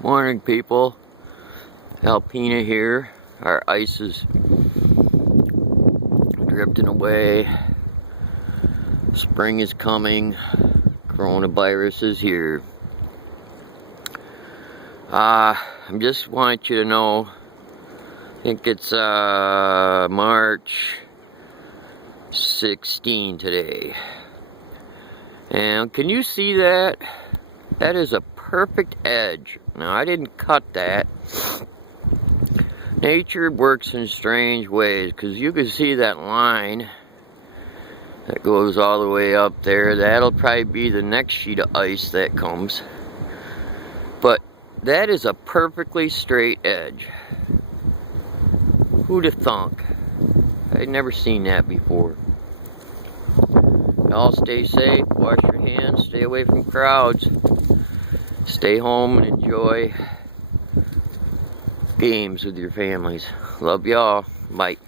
Morning, people. Alpina here. Our ice is drifting away. Spring is coming. Coronavirus is here. I just want you to know, I think it's March 16 today. And can you see that? That is a perfect edge. Now, I didn't cut that. Nature works in strange ways, because you can see that line that goes all the way up there. That'll probably be the next sheet of ice that comes. But that is a perfectly straight edge. Who'd have thunk? I'd never seen that before. Y'all stay safe, wash your hands, stay away from crowds. Stay home and enjoy games with your families. Love y'all. Bye.